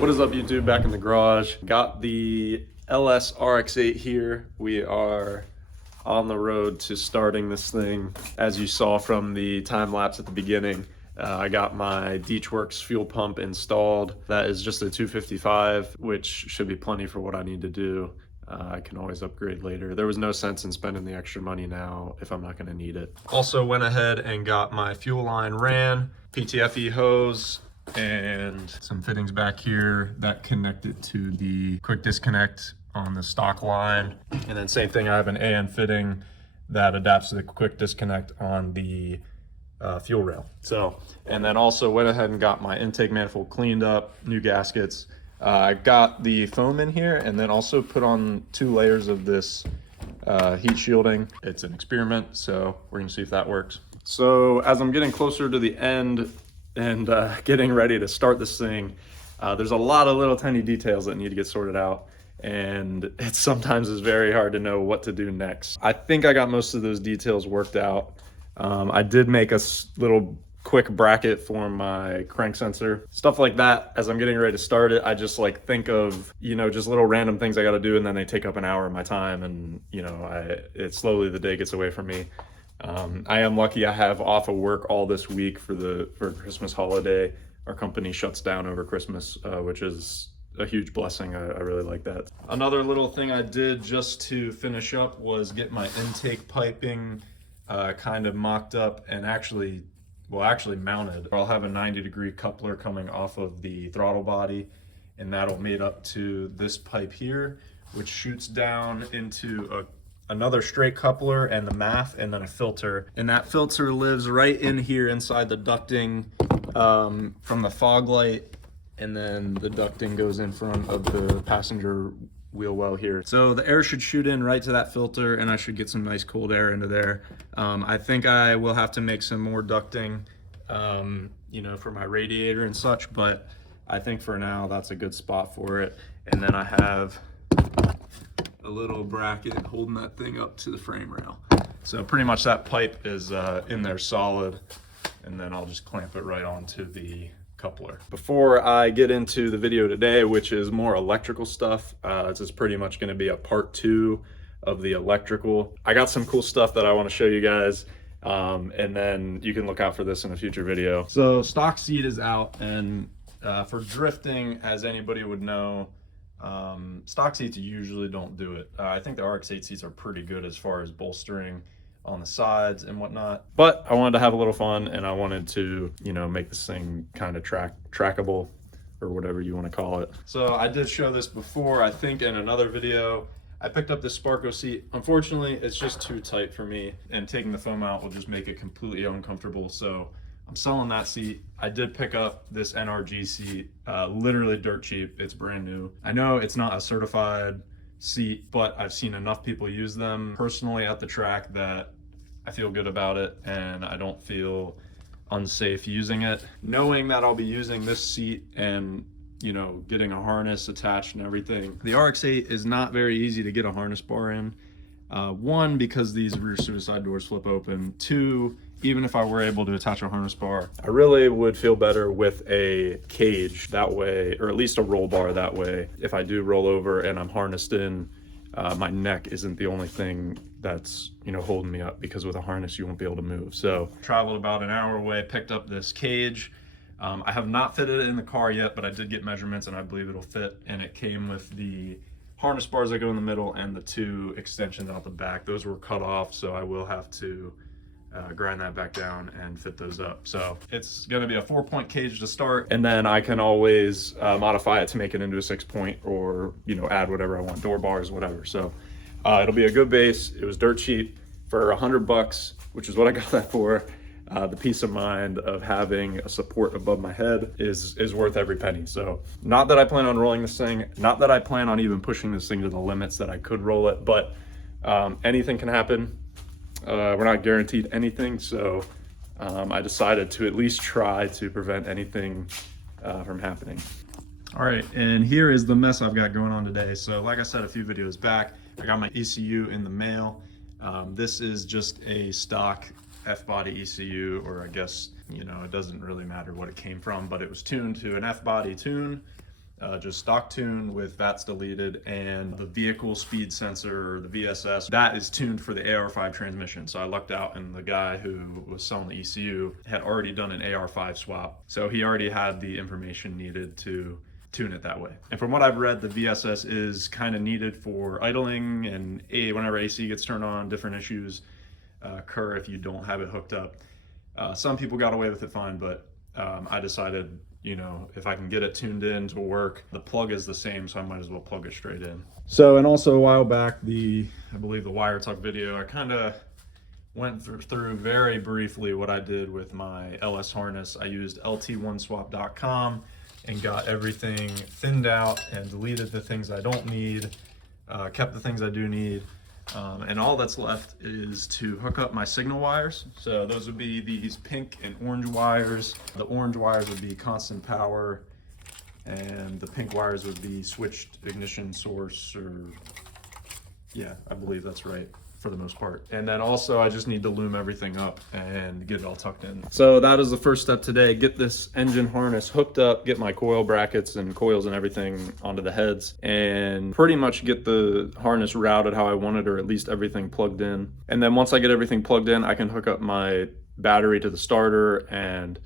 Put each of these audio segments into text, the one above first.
What is up, YouTube? Back in the garage. Got the LS RX8 here. We are on the road to starting this thing. As you saw from the time lapse at the beginning, I got my DeatschWerks fuel pump installed. That is just a 255, which should be plenty for what I need to do. I can always upgrade later. There was no sense in spending the extra money now if I'm not going to need it. Also went ahead and got my fuel line ran, PTFE hose, and some fittings back here that connected to the quick disconnect on the stock line. And then same thing, I have an AN fitting that adapts to the quick disconnect on the fuel rail. So, and then also went ahead and got my intake manifold cleaned up, new gaskets. I got the foam in here and then also put on 2 layers of this heat shielding. It's an experiment, so we're gonna see if that works. So as I'm getting closer to the end and getting ready to start this thing, there's a lot of little tiny details that need to get sorted out, and it sometimes is very hard to know what to do next. I think I got most of those details worked out. I did make a little quick bracket for my crank sensor, stuff like that. As I'm getting ready to start it, I just like think of, you know, just little random things I got to do, and then they take up an hour of my time, and you know, it slowly the day gets away from me. I am lucky I have off of work all this week for Christmas holiday. Our company shuts down over Christmas, which is a huge blessing. I really like that. Another little thing I did just to finish up was get my intake piping kind of mocked up and actually mounted. I'll have a 90-degree coupler coming off of the throttle body, and that'll mate up to this pipe here, which shoots down into another straight coupler and the MAF, and then a filter. And that filter lives right in here inside the ducting from the fog light, and then the ducting goes in front of the passenger wheel well here. So the air should shoot in right to that filter, and I should get some nice cold air into there. I think I will have to make some more ducting, you know, for my radiator and such, but I think for now that's a good spot for it. And then I have a little bracket holding that thing up to the frame rail. So pretty much that pipe is in there solid, and then I'll just clamp it right onto the coupler. Before I get into the video today, which is more electrical stuff, this is pretty much going to be a part 2 of the electrical. I got some cool stuff that I want to show you guys, and then you can look out for this in a future video. So stock seat is out, and for drifting, as anybody would know, stock seats usually don't do it. I think the RX8 seats are pretty good as far as bolstering on the sides and whatnot, but I wanted to have a little fun, and I wanted to, you know, make this thing kind of trackable, or whatever you want to call it. So I did show this before, I think in another video. I picked up this Sparko seat. Unfortunately, it's just too tight for me, and taking the foam out will just make it completely uncomfortable, so I'm selling that seat. I did pick up this NRG seat, literally dirt cheap. It's brand new. I know it's not a certified seat, but I've seen enough people use them personally at the track that I feel good about it, and I don't feel unsafe using it. Knowing that I'll be using this seat and, you know, getting a harness attached and everything. The RX8 is not very easy to get a harness bar in. 1, because these rear suicide doors flip open. 2, even if I were able to attach a harness bar, I really would feel better with a cage that way, or at least a roll bar that way. If I do roll over and I'm harnessed in, my neck isn't the only thing that's, you know, holding me up, because with a harness you won't be able to move. So traveled about an hour away, picked up this cage. I have not fitted it in the car yet, but I did get measurements and I believe it'll fit, and it came with the harness bars that go in the middle and the 2 extensions out the back. Those were cut off, so I will have to grind that back down and fit those up. So it's going to be a 4-point cage to start, and then I can always modify it to make it into a 6-point, or, you know, add whatever I want, door bars, whatever. So it'll be a good base. It was dirt cheap for $100, which is what I got that for. The peace of mind of having a support above my head is worth every penny. So not that I plan on rolling this thing, not that I plan on even pushing this thing to the limits that I could roll it, but anything can happen. We're not guaranteed anything, so I decided to at least try to prevent anything from happening. All right, and here is the mess I've got going on today. So like I said a few videos back, I got my ECU in the mail. This is just a stock F-body ECU, or I guess, you know, it doesn't really matter what it came from, but it was tuned to an F-body tune. just stock tune with VATs deleted, and the vehicle speed sensor, or the VSS, that is tuned for the AR5 transmission. So I lucked out, and the guy who was selling the ECU had already done an AR5 swap. So he already had the information needed to tune it that way. And from what I've read, the VSS is kind of needed for idling, and whenever AC gets turned on, different issues occur if you don't have it hooked up. Some people got away with it fine, but I decided, you know, if I can get it tuned in to work, the plug is the same, so I might as well plug it straight in. So, and also a while back, I believe the wire tuck video, I kind of went through very briefly what I did with my LS harness. I used lt1swap.com and got everything thinned out and deleted the things I don't need, kept the things I do need. And all that's left is to hook up my signal wires. So those would be these pink and orange wires. The orange wires would be constant power, and the pink wires would be switched ignition source, or yeah, I believe that's right for the most part. And then also I just need to loom everything up and get it all tucked in. So that is the first step today. Get this engine harness hooked up, get my coil brackets and coils and everything onto the heads, and pretty much get the harness routed how I want it, or at least everything plugged in. And then once I get everything plugged in, I can hook up my battery to the starter and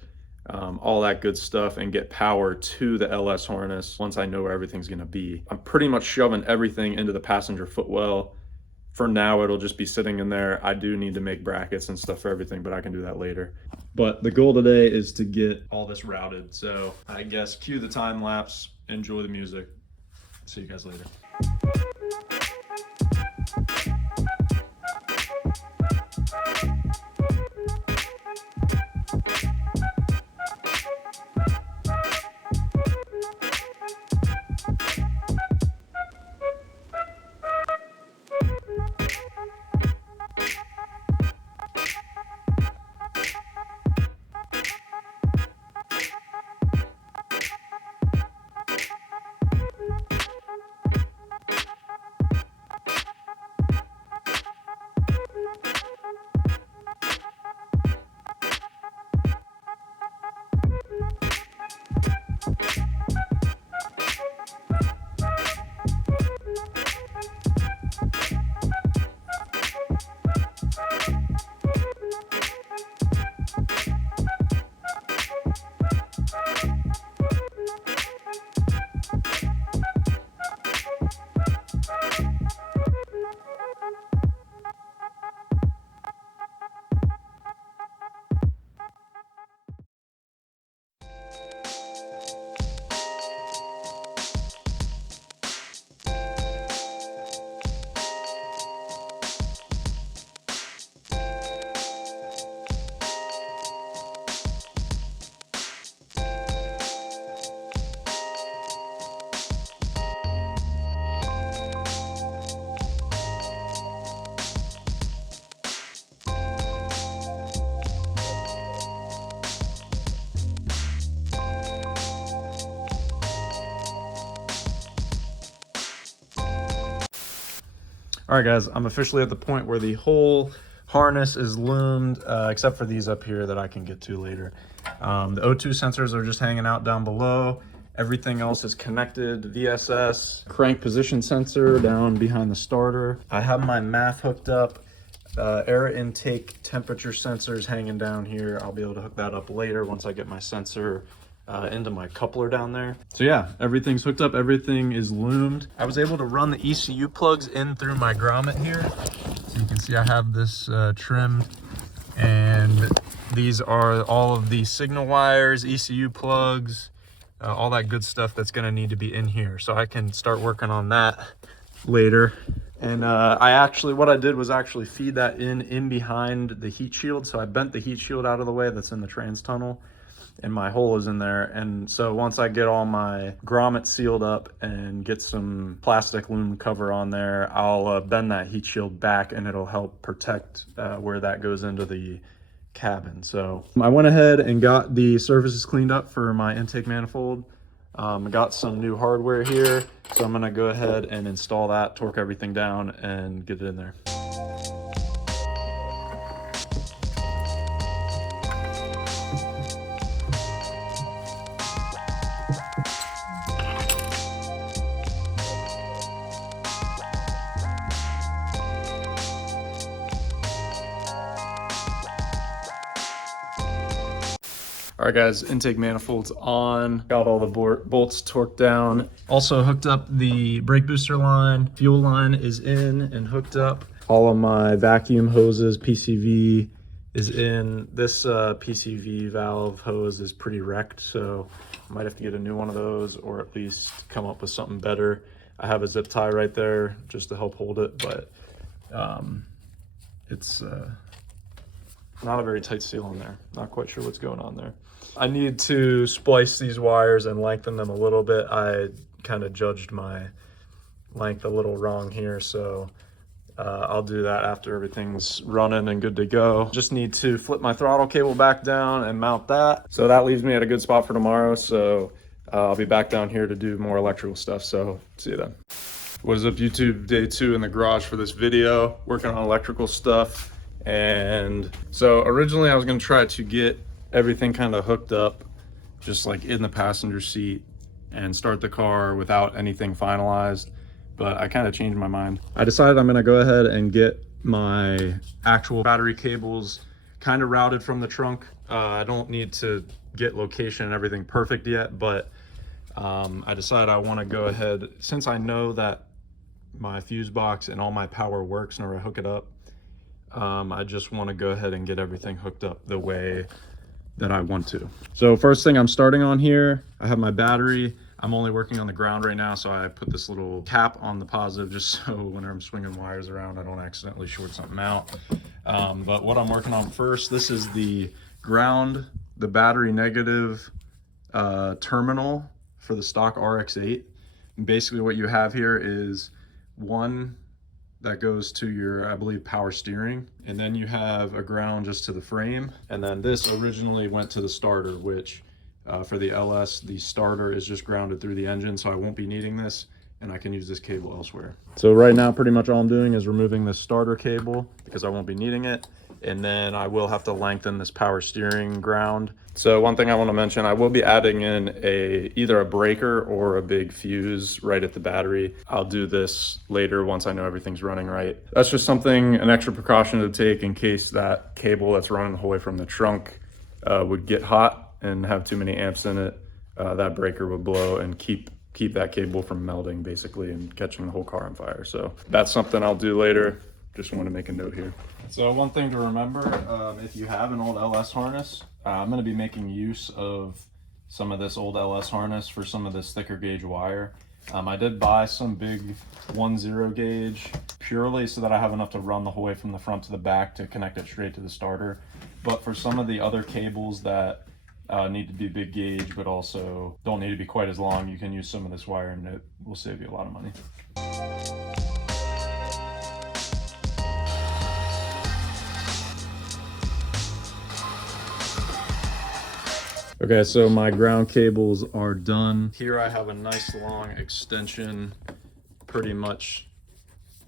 all that good stuff, and get power to the LS harness once I know where everything's gonna be. I'm pretty much shoving everything into the passenger footwell. For now, it'll just be sitting in there. I do need to make brackets and stuff for everything, but I can do that later. But the goal today is to get all this routed. So I guess cue the time lapse, enjoy the music. See you guys later. All right, guys, I'm officially at the point where the whole harness is loomed, except for these up here that I can get to later. The O2 sensors are just hanging out down below. Everything else is connected. VSS, crank position sensor down behind the starter. I have my MAF hooked up. Air intake temperature sensors hanging down here. I'll be able to hook that up later once I get my sensor into my coupler down there. So yeah, everything's hooked up, everything is loomed. I was able to run the ECU plugs in through my grommet here. So you can see I have this trimmed, and these are all of the signal wires, ECU plugs, all that good stuff that's gonna need to be in here. So I can start working on that later. And what I did was actually feed that in behind the heat shield. So I bent the heat shield out of the way that's in the trans tunnel, and my hole is in there. And so once I get all my grommets sealed up and get some plastic loom cover on there, I'll bend that heat shield back, and it'll help protect where that goes into the cabin. So I went ahead and got the surfaces cleaned up for my intake manifold. I got some new hardware here, so I'm gonna go ahead and install that, torque everything down, and get it in there. All right, guys, intake manifold's on. Got all the bolts torqued down. Also hooked up the brake booster line. Fuel line is in and hooked up. All of my vacuum hoses, PCV is in. This PCV valve hose is pretty wrecked, so I might have to get a new one of those or at least come up with something better. I have a zip tie right there just to help hold it, but it's not a very tight seal in there. Not quite sure what's going on there. I need to splice these wires and lengthen them a little bit. I kind of judged my length a little wrong here, so I'll do that after everything's running and good to go. Just need to flip my throttle cable back down and mount that. So that leaves me at a good spot for tomorrow. So I'll be back down here to do more electrical stuff. So see you then. What is up, YouTube? Day 2 in the garage for this video, working on electrical stuff. And so originally I was going to try to get everything kind of hooked up just like in the passenger seat and start the car without anything finalized, but I kind of changed my mind. I decided I'm going to go ahead and get my actual battery cables kind of routed from the trunk. I don't need to get location and everything perfect yet, but I decided I want to go ahead, since I know that my fuse box and all my power works whenever I hook it up. I just want to go ahead and get everything hooked up the way that I want to. So first thing I'm starting on here, I have my battery. I'm only working on the ground right now, so I put this little cap on the positive just so whenever I'm swinging wires around, I don't accidentally short something out. But what I'm working on first, this is the ground, the battery negative terminal for the stock RX8. And basically what you have here is one that goes to your, I believe, power steering, and then you have a ground just to the frame, and then this originally went to the starter, which for the LS, the starter is just grounded through the engine, so I won't be needing this, and I can use this cable elsewhere. So right now, pretty much all I'm doing is removing this starter cable because I won't be needing it, and then I will have to lengthen this power steering ground. So one thing I want to mention, I will be adding in either a breaker or a big fuse right at the battery. I'll do this later once I know everything's running right. That's just something, an extra precaution to take in case that cable that's running the whole way from the trunk would get hot and have too many amps in it. That breaker would blow and keep that cable from melting basically and catching the whole car on fire. So that's something I'll do later. Just want to make a note here. So one thing to remember, if you have an old LS harness, I'm going to be making use of some of this old LS harness for some of this thicker gauge wire. I did buy some big 1/0 gauge purely so that I have enough to run the whole way from the front to the back to connect it straight to the starter. But for some of the other cables that need to be big gauge but also don't need to be quite as long, you can use some of this wire and it will save you a lot of money. Okay, so my ground cables are done. Here I have a nice long extension pretty much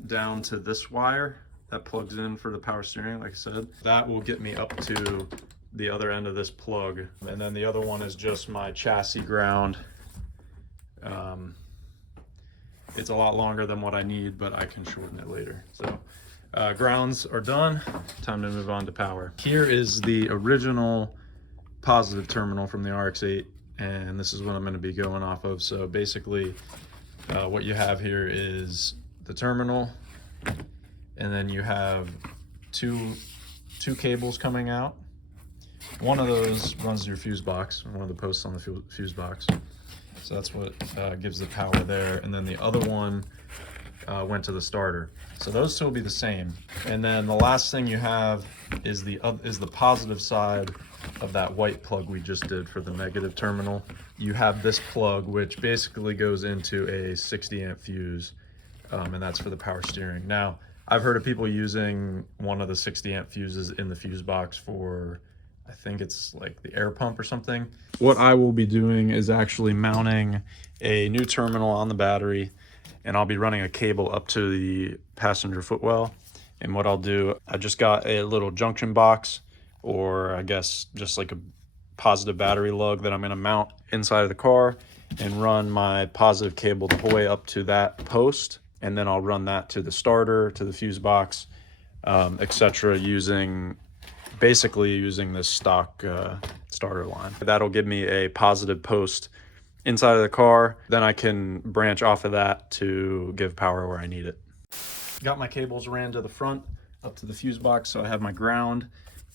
down to this wire that plugs in for the power steering, like I said. That will get me up to the other end of this plug. And then the other one is just my chassis ground. It's a lot longer than what I need, but I can shorten it later. So grounds are done. Time to move on to power. Here is the original positive terminal from the RX8, and this is what I'm going to be going off of. So basically what you have here is the terminal, and then you have two cables coming out. One of those runs to your fuse box, one of the posts on the fuse box, so that's what gives the power there, and then the other one went to the starter. So those two will be the same, and then the last thing you have is the positive side of that white plug we just did for the negative terminal. You have this plug which basically goes into a 60 amp fuse, and that's for the power steering. Now I've heard of people using one of the 60 amp fuses in the fuse box for, I think it's like the air pump or something. What I will be doing is actually mounting a new terminal on the battery, and I'll be running a cable up to the passenger footwell. And what I'll do, I just got a little junction box, or I guess just like a positive battery lug that I'm going to mount inside of the car and run my positive cable the whole way up to that post, and then I'll run that to the starter, to the fuse box, etc., basically using this stock starter line. That'll give me a positive post inside of the car. Then I can branch off of that to give power where I need it. Got my cables ran to the front up to the fuse box, so I have my ground.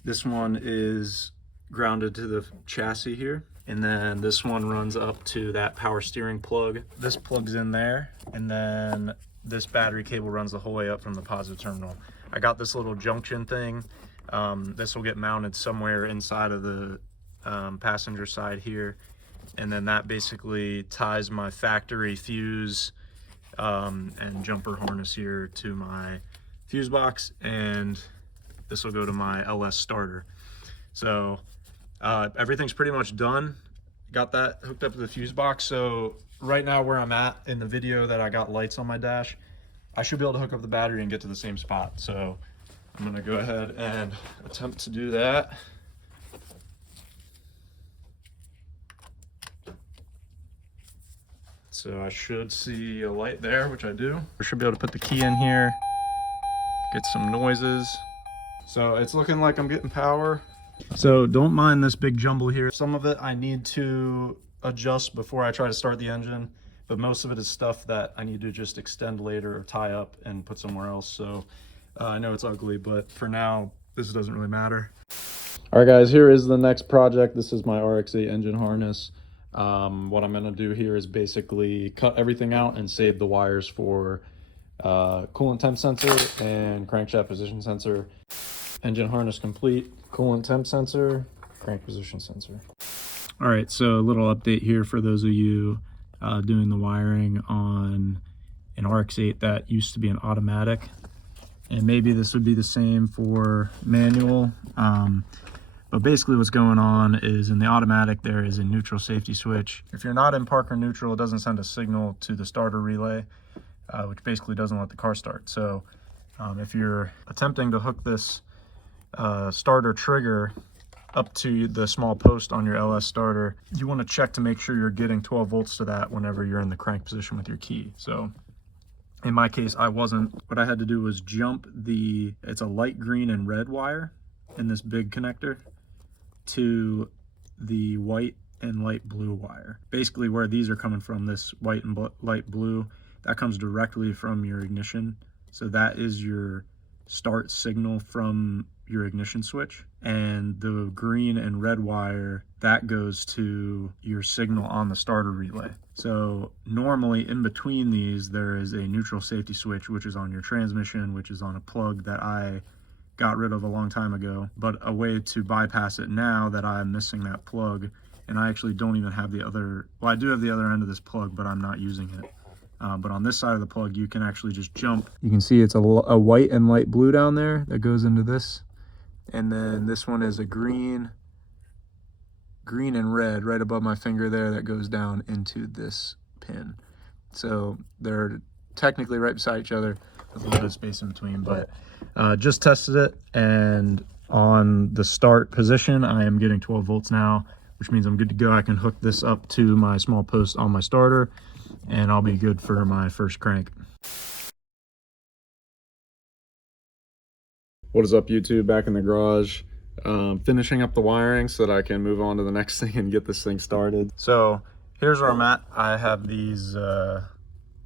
This one is grounded to the chassis here, and then this one runs up to that power steering plug. This plugs in there, and then this battery cable runs the whole way up from the positive terminal. I got this little junction thing. This will get mounted somewhere inside of the passenger side here, and then that basically ties my factory fuse and jumper harness here to my fuse box, and this will go to my LS starter. So everything's pretty much done. Got that hooked up to the fuse box. So right now where I'm at in the video that I got lights on my dash, I should be able to hook up the battery and get to the same spot. So I'm gonna go ahead and attempt to do that. So I should see a light there, which I do. I should be able to put the key in here, get some noises. So it's looking like I'm getting power. So don't mind this big jumble here. Some of it I need to adjust before I try to start the engine, but most of it is stuff that I need to just extend later or tie up and put somewhere else. So I know it's ugly, but for now, this doesn't really matter. All right, guys, here is the next project. This is my RX8 engine harness. What I'm gonna do here is basically cut everything out and save the wires for coolant temp sensor and crankshaft position sensor. Engine harness complete, coolant temp sensor, crank position sensor. All right, so a little update here for those of you doing the wiring on an RX8 that used to be an automatic. And maybe this would be the same for manual. But basically what's going on is in the automatic, there is a neutral safety switch. If you're not in park or neutral, it doesn't send a signal to the starter relay, which basically doesn't let the car start. So if you're attempting to hook this starter trigger up to the small post on your LS starter, you want to check to make sure you're getting 12 volts to that whenever you're in the crank position with your key. So in my case, I wasn't. What I had to do was jump it's a light green and red wire in this big connector to the white and light blue wire. Basically where these are coming from, this white and light blue, that comes directly from your ignition. So that is your start signal from your ignition switch, and the green and red wire, that goes to your signal on the starter relay. So normally in between these, there is a neutral safety switch, which is on your transmission, which is on a plug that I got rid of a long time ago, but a way to bypass it now that I'm missing that plug, and I actually don't even have the other, well, I do have the other end of this plug, but I'm not using it. But on this side of the plug, you can actually just jump. You can see it's a white and light blue down there that goes into this. And then this one is a green and red right above my finger there that goes down into this pin. So they're technically right beside each other with a little bit of space in between, but just tested it, and on the start position, I am getting 12 volts now, which means I'm good to go. I can hook this up to my small post on my starter, and I'll be good for my first crank. What is up, YouTube? Back in the garage, finishing up the wiring so that I can move on to the next thing and get this thing started. So here's where I'm at. I have these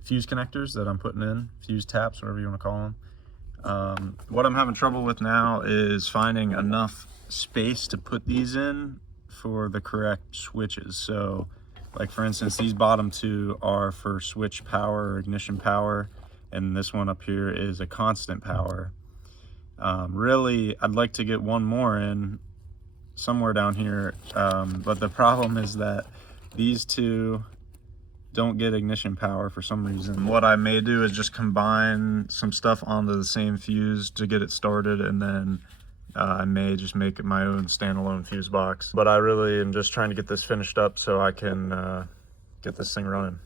fuse connectors that I'm putting in, fuse taps, whatever you want to call them. What I'm having trouble with now is finding enough space to put these in for the correct switches. So like for instance, these bottom two are for switch power or ignition power, and this one up here is a constant power. Really, I'd like to get one more in somewhere down here, but the problem is that these two don't get ignition power for some reason. What I may do is just combine some stuff onto the same fuse to get it started, and then I may just make it my own standalone fuse box. But I really am just trying to get this finished up so I can get this thing running.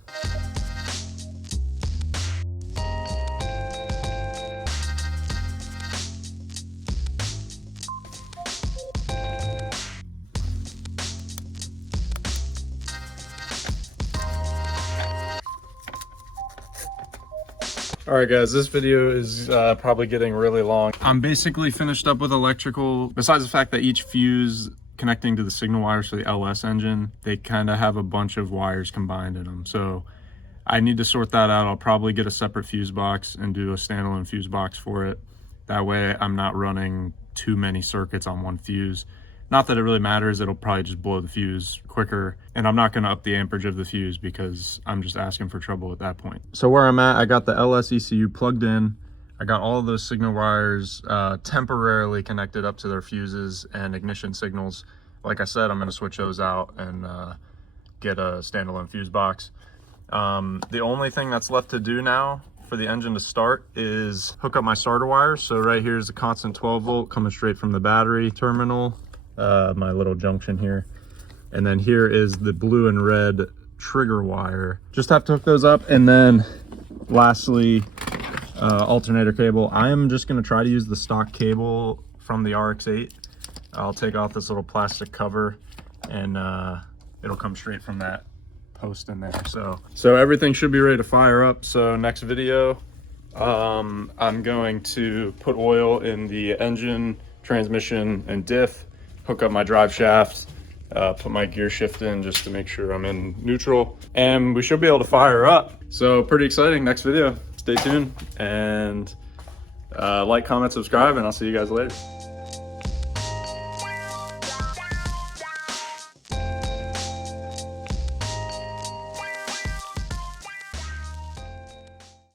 All right, guys, this video is probably getting really long. I'm basically finished up with electrical. Besides the fact that each fuse connecting to the signal wires for the LS engine, they kind of have a bunch of wires combined in them. So I need to sort that out. I'll probably get a separate fuse box and do a standalone fuse box for it. That way I'm not running too many circuits on one fuse. Not that it really matters, it'll probably just blow the fuse quicker, and I'm not gonna up the amperage of the fuse because I'm just asking for trouble at that point. So where I'm at, I got the LS ECU plugged in. I got all of those signal wires temporarily connected up to their fuses and ignition signals. Like I said, I'm gonna switch those out and get a standalone fuse box. The only thing that's left to do now for the engine to start is hook up my starter wires. So right here is the constant 12 volt coming straight from the battery terminal, my little junction here. And then here is the blue and red trigger wire. Just have to hook those up. And then lastly, alternator cable. I am just gonna try to use the stock cable from the RX8. I'll take off this little plastic cover and it'll come straight from that post in there. So everything should be ready to fire up. So next video, I'm going to put oil in the engine, transmission, and diff, hook up my drive shaft, put my gear shift in just to make sure I'm in neutral, and we should be able to fire up. So pretty exciting. Next video, stay tuned, and like, comment, subscribe, and I'll see you guys later.